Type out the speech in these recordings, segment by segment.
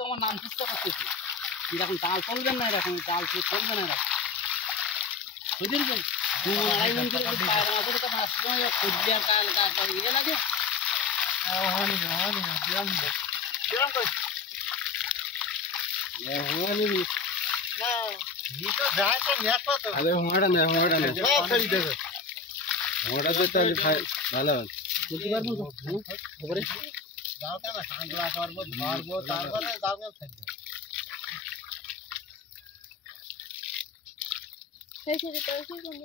তোমার নাম চেষ্টা করতেছি এরকম জাল চলবেন না এরকম জাল চলবে না এরকম বুঝলেন তো 2-2.5 মন করে পায় না তো মাছ খুঁজলে আর কাল ইয়ে লাগে হয়নি বিরাম কই হয়নি না নিচে যায় তো নেট তো আরে হমাড়া না সব ফেল দেবে হমাড়া তো তাহলে ভালো বুঝতে পারবেন তো খবরে যাও কেন সাংলা করব ধরবো তারপরে যাও কেন থাকবে সেই সেই তো কি করব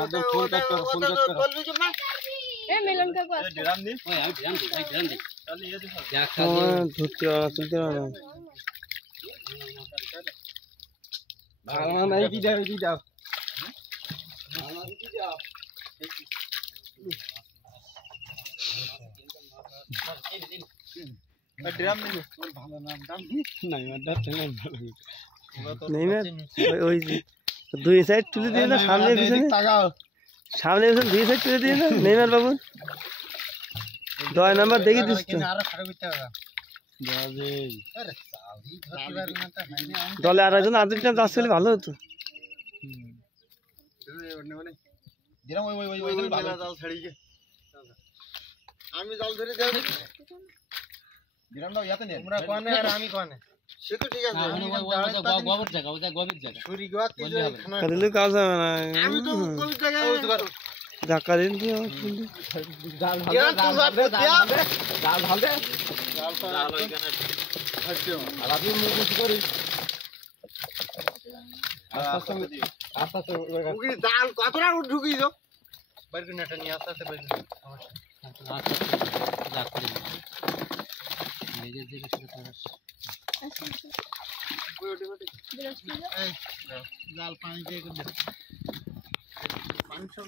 আদম ফোন করতে বলবি কি না এ মিলন কাকু এ ড্রাম দি ওই আমি ধ্যান দিই তাহলে এই দেখো দেখা ধুতে চলতে না ভালো নাই কি দাও ভালো কি যাও ড্রাম নিবি তোর ভালো নাম দাম নাই মারটা চলে নেই না ওই দুই সাইড তুলে দিয়ে না সামনে পিছনে তাকাও সামনে পিছনে দুই সাইড তুলে দিয়ে না নেইমার বাবু 10 নাম্বার দেখি দিস তো আরো খারাপ করতে হবে যাবে আরে সাউদি ধরতে পারি না তা হয়নি দলে আর একজন আর্জেন্টিনা যাচ্ছিল ভালো হতো দিলাম ওই ভালো জাল ছাড়িয়ে আমি জাল ধরে দেব দিলাম দাও ইয়াতে নে তোমরা কোনে আর আমি কোনে সে তো ঠিক আছে গোবর জায়গা ওই গোবর জায়গা ছুরি গাত তুই দিলে কাজ হবে না আমি তো কোন জায়গায় ধাক্কা দিন কি জাল ঢাল দে জাল ওইখানে হচ্ছে আর আপনি মুখ কিছু করি আস্তে ওই জাল কতটা ঢুকি দাও বাইরে করে নেটা নিয়ে আস্তে বাইরে জাল পানি দিয়ে দে পানি সব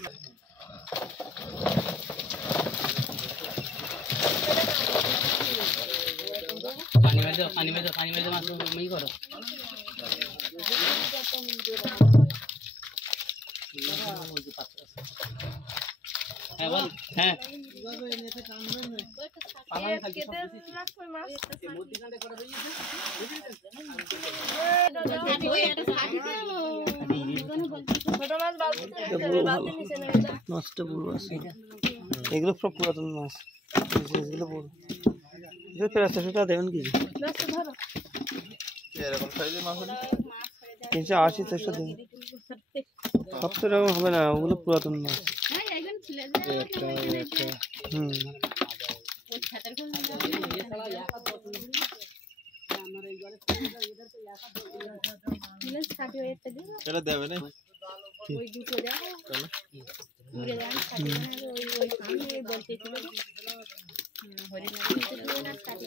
পানি মেরে মাছ মই করো হ্যাঁ বল হ্যাঁ মাছটা বড় আছে এগুলো সব পুরাতন মাছ এগুলো বড় এগুলো প্রায় 400 টাকা দেবেন কেজি এরকম সাইজের মাছ হলে 380-400 দেবেন 700 টাকা হবে না ওগুলো পুরাতন মাছ এটা দেবে না ওই দুটো দেখো ঘুরে যান সাথে ওই আমি বলতেছিল হরিনাথ সাথে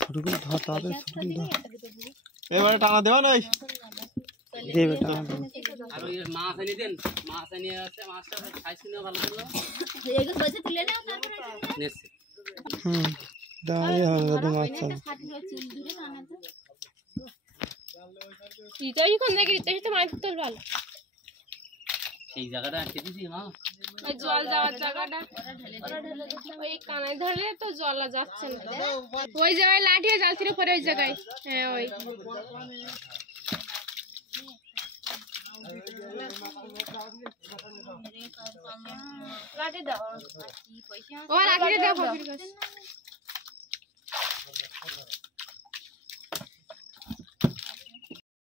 ছোটগুলো ধর তাদের ছোটগুলো এবারে টানা দেবা না দেবে টানা আর ওই মাছ এনে দেন মাছ এনে আছে মাছটা খাইছিল ভালো করে এগুলো বসে তুলে নাও তারপরে নেছে দাঁড়িয়ে হবে মাছ চাল ইতাই কোন জায়গায় ইতাই তো মাছ তোল ভালো সেই জায়গাটা আটকে দিছি মা ওই জল যাওয়ার জায়গাটা ওরা ঢেলে ওই কানায় ধরলে তো জল যাচ্ছে না ওই জায়গায় লাঠিয়ে জাল ছিল পরে ওই জায়গায় হ্যাঁ ওই লাঠি দাও ও লাঠি দাও